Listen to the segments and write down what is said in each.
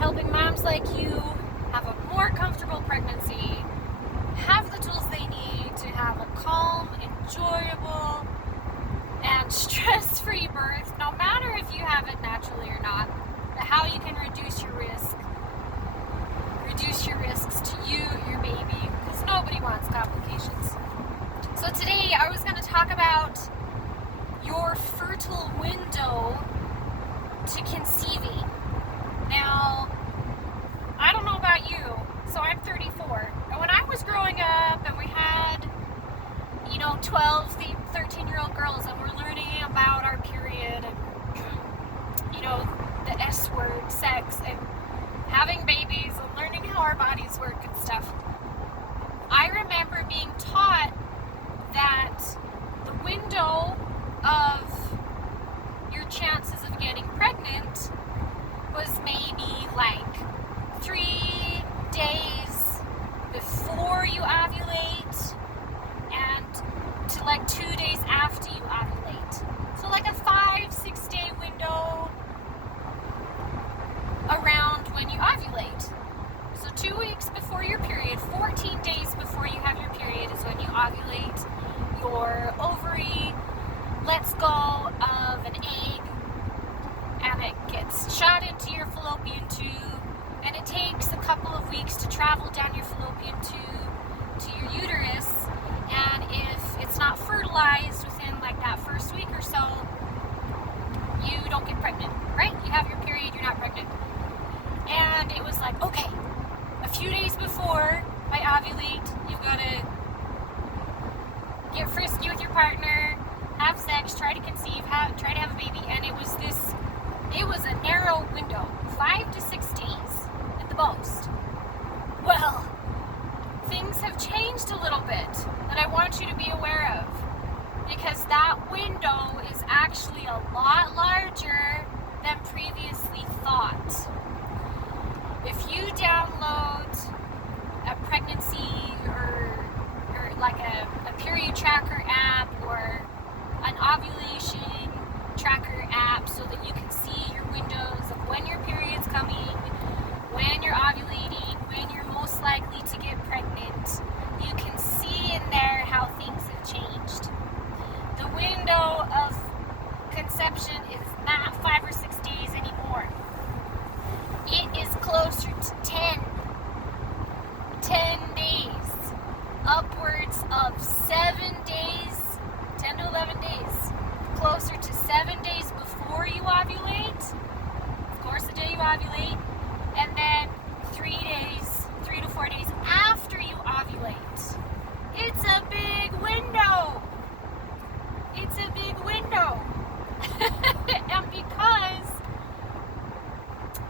helping moms like you have a more comfortable pregnancy, have the tools they need to have a calm, enjoyable, and stress-free birth, no matter if you have it naturally or not, how you can reduce your risks to you, your baby, because nobody wants complications. So today I was going to talk about your fertile window to conceiving. Now, I don't know about you, so I'm 34, and when I was growing up and we had 12, 13-year-old girls and we're learning about our period and the S word, sex, and having babies and learning how our bodies work and stuff, I remember being taught that the window of your chances of getting pregnant was maybe like 3 days before you ovulate and to like 2 days after you ovulate. So like a 5-6 day window around when you ovulate. So 2 weeks before your period, 14 days before you have your period is when you ovulate. Your ovary lets go of an egg and it gets shot into your fallopian tube, and it takes a couple of weeks to travel down your fallopian tube to your uterus, and if it's not fertilized within like that first week or so, you don't get pregnant, right? You have your period, you're not pregnant. And it was like, okay, a few days before I ovulate, you've got to get frisky with your partner, have sex, try to conceive, try to have a baby, and it was a narrow window, 5 to 6 days at the most. Well, things have changed a little bit that I want you to be aware of, because that window is actually a lot larger than previously thought. If you download a pregnancy or like a period tracker app or an ovulation tracker app so that you can see your windows of when your period's coming, when you're ovulating, when you're most likely to get pregnant, you can see in there how things have changed. The window of conception is not 5 or 6 days anymore. It is closer to 10 days, upwards of 7 days, 10 to 11 days, closer to 7 days before you ovulate, of course the day you ovulate, and then 3 to 4 days after you ovulate. It's a big window. It's a big window. And because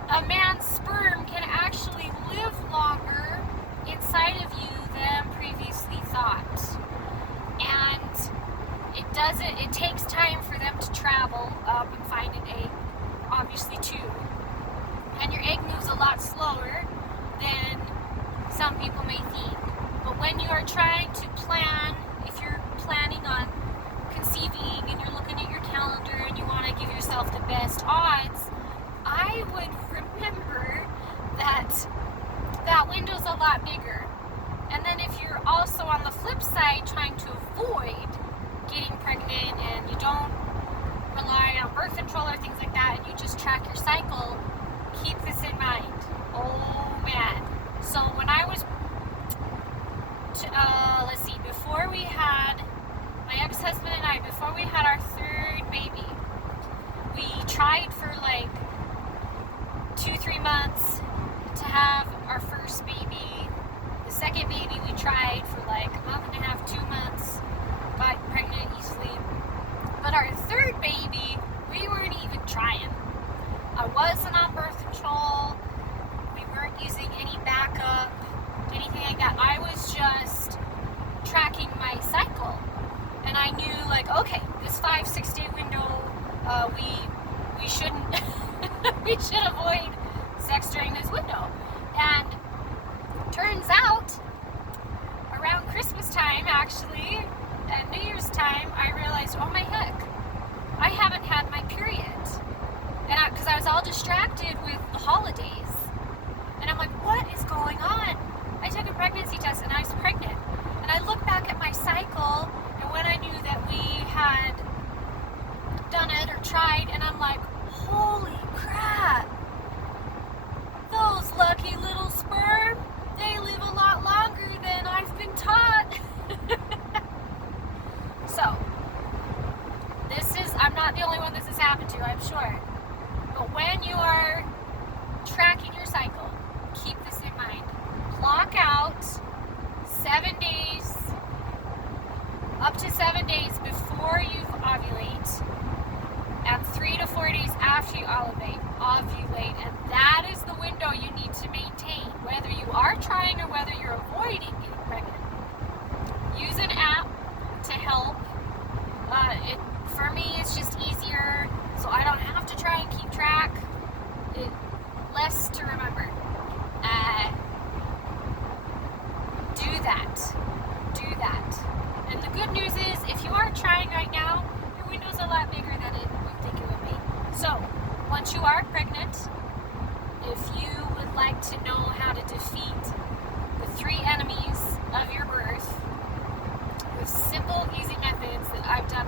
a man's sperm can actually live longer inside of you than previously thought. And it takes time for them to travel up and find an egg, obviously too. And your egg moves a lot slower than some people may think. But when you are trying to plan, if you're planning on conceiving and you're looking at your calendar and you want to give yourself the best odds, I would remember that window's a lot bigger. And then if you're also on the flip side trying to avoid getting pregnant and you don't rely on birth control or things like that and you just track your cycle, keep this in mind. Oh man. So when I was, before we had, my ex-husband and I, before we had our third baby, we tried for like 2-3 months to have our first baby. The second baby we tried for like a month and a half, 2 months, got pregnant easily. But our third baby, we weren't even trying. I wasn't on birth control. We weren't using any backup, anything like that. I was just tracking my cycle. And I knew like, okay, this 5-6 day window, we shouldn't, we should avoid sex during this window. And turns out, around Christmas time actually, and New Year's time, I realized, oh my heck, I haven't had my period. And because I was all distracted with the holidays, not the only one this has happened to, I'm sure. But when you are tracking your cycle, keep this in mind. Block out 7 days, up to 7 days before you ovulate, and 3 to 4 days after you ovulate, and that is the window you need to maintain, whether you are trying or whether you're avoiding getting pregnant. Use an app to help. For me, it's just easier, so I don't have to try and keep track. Less to remember. Do that. And the good news is, if you are trying right now, your window's a lot bigger than you think it would be. So, once you are pregnant, if you would like to know how to defeat the 3 enemies of your birth with simple, easy methods that I've done